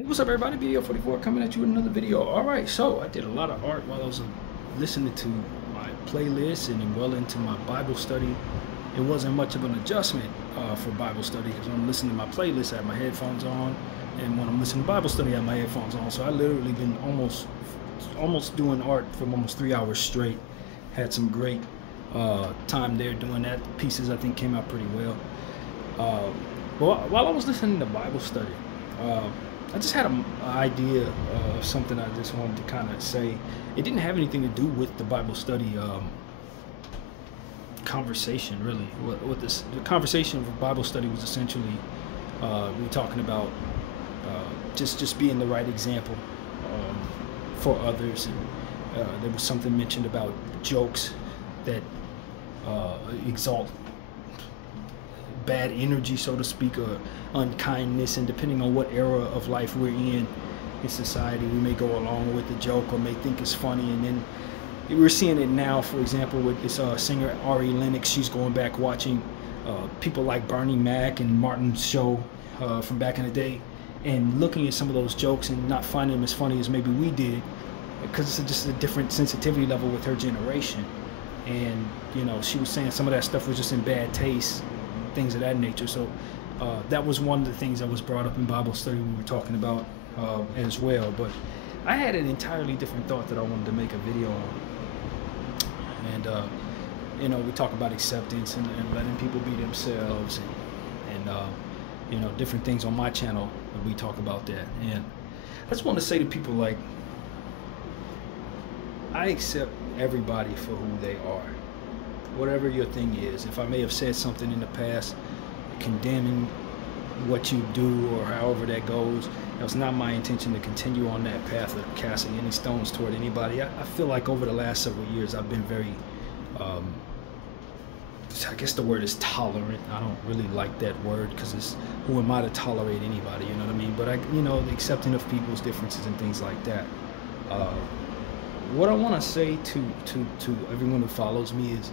Hey, what's up, everybody? Bdf 44 coming at you with another video. Alright, so I did a lot of art while I was listening to my playlist and well into my Bible study. It wasn't much of an adjustment for Bible study because when I'm listening to my playlist, I have my headphones on, and when I'm listening to Bible study, I have my headphones on. So I literally been almost doing art for almost 3 hours straight. Had some great time there doing that. The pieces I think came out pretty well. While I was listening to Bible study, I just had an idea of something I just wanted to kind of say. It didn't have anything to do with the Bible study conversation, really. The conversation of Bible study was essentially we were talking about just being the right example for others, and there was something mentioned about jokes that exalt bad energy, so to speak, or unkindness, and depending on what era of life we're in society, we may go along with the joke or may think it's funny. And then we're seeing it now, for example, with this singer Ari Lennox. She's going back watching people like Bernie Mac and Martin's show from back in the day, and looking at some of those jokes and not finding them as funny as maybe we did, because it's just a different sensitivity level with her generation. And you know, she was saying some of that stuff was just in bad taste, things of that nature. So that was one of the things that was brought up in Bible study we were talking about as well. But I had an entirely different thought that I wanted to make a video on. And you know, we talk about acceptance and letting people be themselves, and you know, different things on my channel, and we talk about that. And I just want to say to people, like, I accept everybody for who they are, whatever your thing is. If I may have said something in the past condemning what you do or however that goes, it was not my intention to continue on that path of casting any stones toward anybody. I feel like over the last several years I've been very I guess the word is tolerant. I don't really like that word because it's, who am I to tolerate anybody, you know what I mean? But you know, the accepting of people's differences and things like that. What I want to say to everyone who follows me is,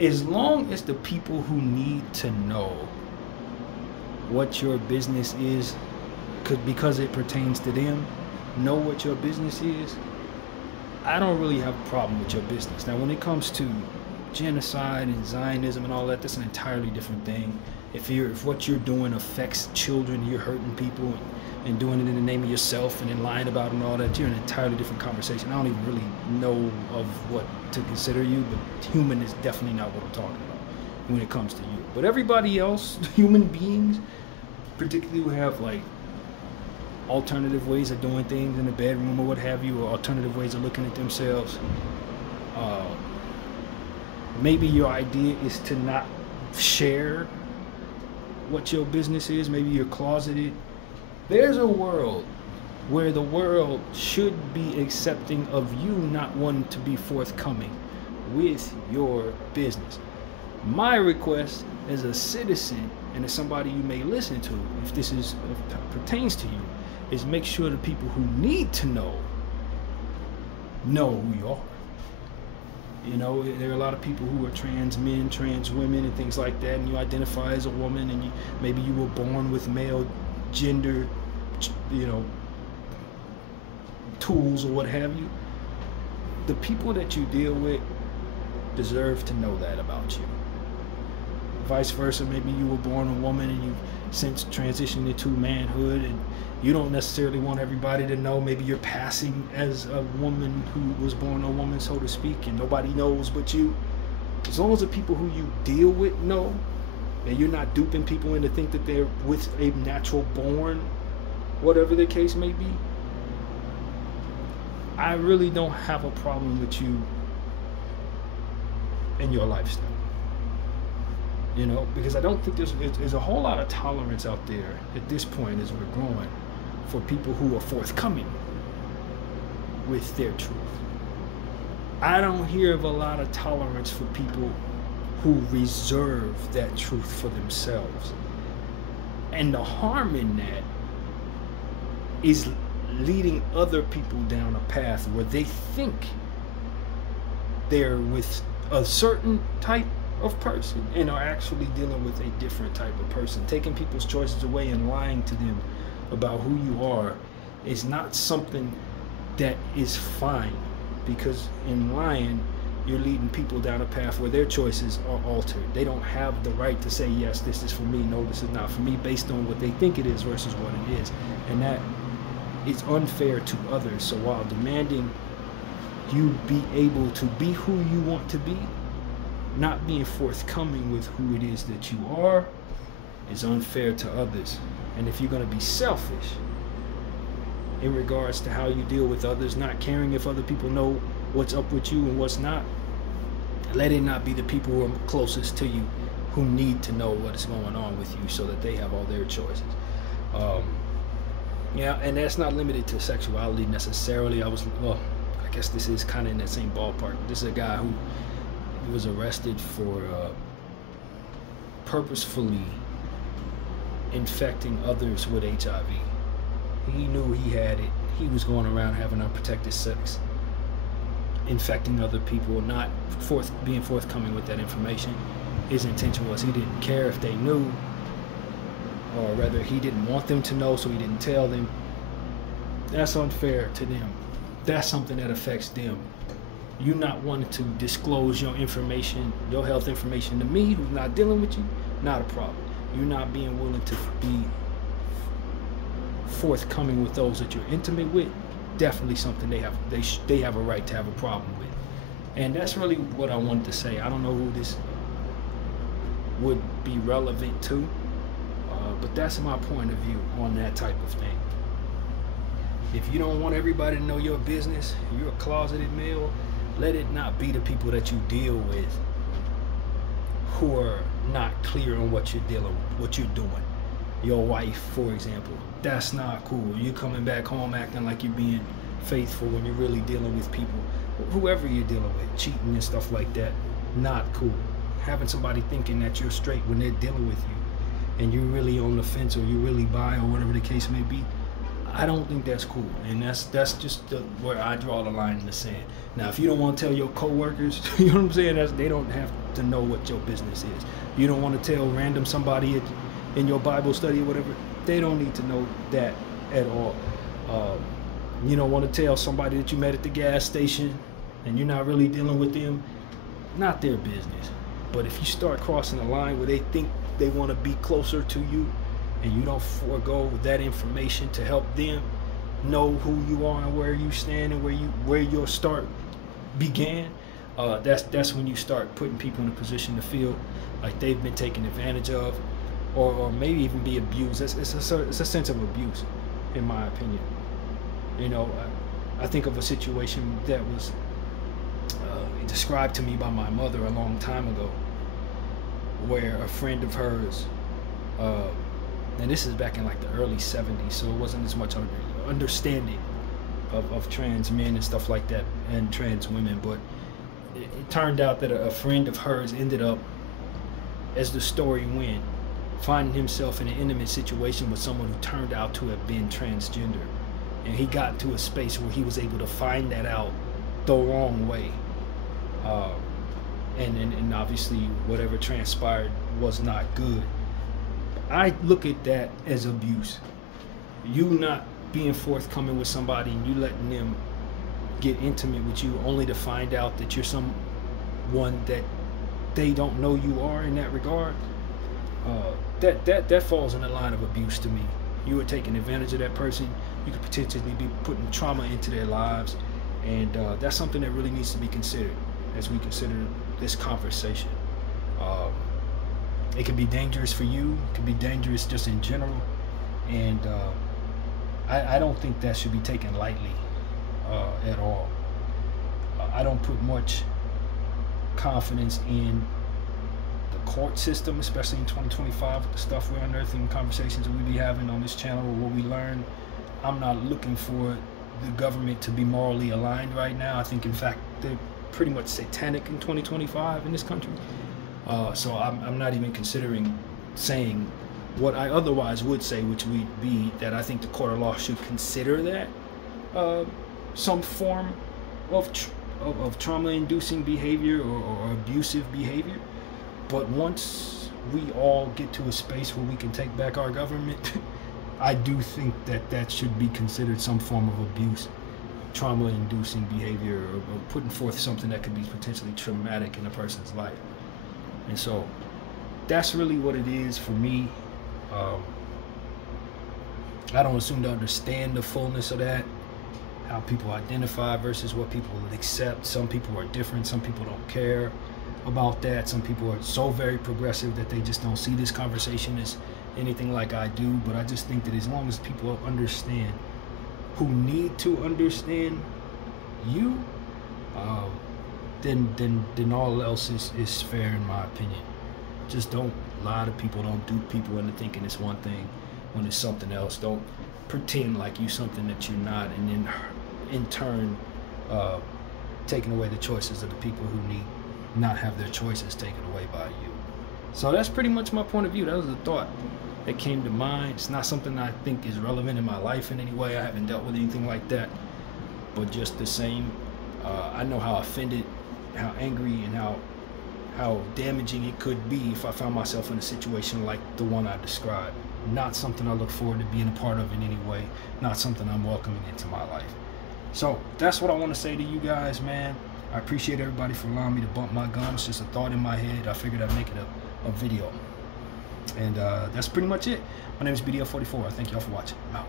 as long as the people who need to know what your business is, because it pertains to them, know what your business is, I don't really have a problem with your business. Now, when it comes to genocide and Zionism and all that, that's an entirely different thing. If what you're doing affects children, you're hurting people, and doing it in the name of yourself and then lying about it and all that, you're an entirely different conversation. I don't even really know of what to consider you, but human is definitely not what I'm talking about when it comes to you. But everybody else, human beings, particularly who have like alternative ways of doing things in the bedroom or what have you, or alternative ways of looking at themselves, maybe your idea is to not share what your business is. Maybe you're closeted. There's a world where the world should be accepting of you not wanting to be forthcoming with your business. My request as a citizen and as somebody you may listen to, if this pertains to you, is make sure the people who need to know who you are. You know, there are a lot of people who are trans men, trans women, and things like that, and you identify as a woman, and maybe you were born with male gender, you know, tools or what have you. The people that you deal with deserve to know that about you. Vice versa, maybe you were born a woman and you've since transitioned into manhood, and you don't necessarily want everybody to know. Maybe you're passing as a woman who was born a woman, so to speak, and nobody knows but you. As long as the people who you deal with know, and you're not duping people into think that they're with a natural born, whatever the case may be, I really don't have a problem with you and your lifestyle. You know, because I don't think there's a whole lot of tolerance out there at this point as we're growing for people who are forthcoming with their truth. I don't hear of a lot of tolerance for people who reserve that truth for themselves. And the harm in that is leading other people down a path where they think they're with a certain type of person and are actually dealing with a different type of person. Taking people's choices away and lying to them about who you are is not something that is fine, because in lying, you're leading people down a path where their choices are altered. They don't have the right to say, yes, this is for me, no, this is not for me, based on what they think it is versus what it is. And that is unfair to others. So while demanding you be able to be who you want to be, not being forthcoming with who it is that you are is unfair to others. And if you're going to be selfish in regards to how you deal with others, not caring if other people know what's up with you and what's not, let it not be the people who are closest to you who need to know what is going on with you so that they have all their choices. Yeah, and that's not limited to sexuality necessarily. I guess this is kind of in that same ballpark. This is a guy who was arrested for purposefully infecting others with HIV. He knew he had it. He was going around having unprotected sex, infecting other people, not being forthcoming with that information. His intention was he didn't care if they knew, or rather he didn't want them to know, so he didn't tell them. That's unfair to them. That's something that affects them. You not wanting to disclose your information, your health information to me, who's not dealing with you, not a problem. You not being willing to be forthcoming with those that you're intimate with, definitely something they have a right to have a problem with. And that's really what I wanted to say. I don't know who this would be relevant to, but that's my point of view on that type of thing. If you don't want everybody to know your business, you're a closeted male, let it not be the people that you deal with who are not clear on what you're doing. Your wife, for example, that's not cool. You coming back home acting like you're being faithful when you're really dealing with people, whoever you're dealing with, cheating and stuff like that, not cool. Having somebody thinking that you're straight when they're dealing with you and you're really on the fence, or you're really bi, or whatever the case may be, I don't think that's cool. And that's just where I draw the line in the sand. Now, if you don't want to tell your coworkers, you know what I'm saying, they don't have to know what your business is. You don't want to tell random somebody in your Bible study or whatever, they don't need to know that at all. You don't want to tell somebody that you met at the gas station and you're not really dealing with them, not their business. But if you start crossing the line where they think they want to be closer to you, and you don't forego that information to help them know who you are and where you stand and where your start began, that's when you start putting people in a position to feel like they've been taken advantage of, or maybe even be abused. It's a sense of abuse, in my opinion. You know, I think of a situation that was described to me by my mother a long time ago, where a friend of hers, and this is back in like the early 70s, so it wasn't as much understanding of trans men and stuff like that, and trans women, but it turned out that a friend of hers ended up, as the story went, finding himself in an intimate situation with someone who turned out to have been transgender. And he got to a space where he was able to find that out the wrong way. And obviously whatever transpired was not good. I look at that as abuse. You not being forthcoming with somebody and you letting them get intimate with you only to find out that you're someone that they don't know you are in that regard. That falls in the line of abuse to me. You are taking advantage of that person. You could potentially be putting trauma into their lives, and that's something that really needs to be considered as we consider this conversation. It can be dangerous for you. It can be dangerous just in general, and I don't think that should be taken lightly at all. I don't put much confidence in the court system, especially in 2025 with the stuff we're unearthing, conversations that we be having on this channel, what we learn. I'm not looking for the government to be morally aligned right now. I think, in fact, they're pretty much satanic in 2025 in this country. So I'm not even considering saying what I otherwise would say, which would be that I think the court of law should consider that some form of trauma-inducing behavior or abusive behavior. But once we all get to a space where we can take back our government, I do think that should be considered some form of abuse, trauma-inducing behavior, or putting forth something that could be potentially traumatic in a person's life. And so that's really what it is for me. I don't assume to understand the fullness of that, how people identify versus what people accept. Some people are different. Some people don't care about that. Some people are so very progressive that they just don't see this conversation as anything like I do. But I just think that as long as people understand who need to understand you, then all else is fair in my opinion. Just don't lie to people. Don't dupe people into thinking it's one thing when it's something else. Don't pretend like you something that you're not, and then in turn taking away the choices of the people who need not have their choices taken away by you. So that's pretty much my point of view. That was a thought that came to mind. It's not something I think is relevant in my life in any way. I haven't dealt with anything like that, but just the same, I know how offended, how angry, and how damaging it could be if I found myself in a situation like the one I described. Not something I look forward to being a part of in any way. Not something I'm welcoming into my life. So that's what I want to say to you guys, man. I appreciate everybody for allowing me to bump my gum. It's just a thought in my head. I figured I'd make it a video. And that's pretty much it. My name is Bdf 44. I thank y'all for watching. I'm out.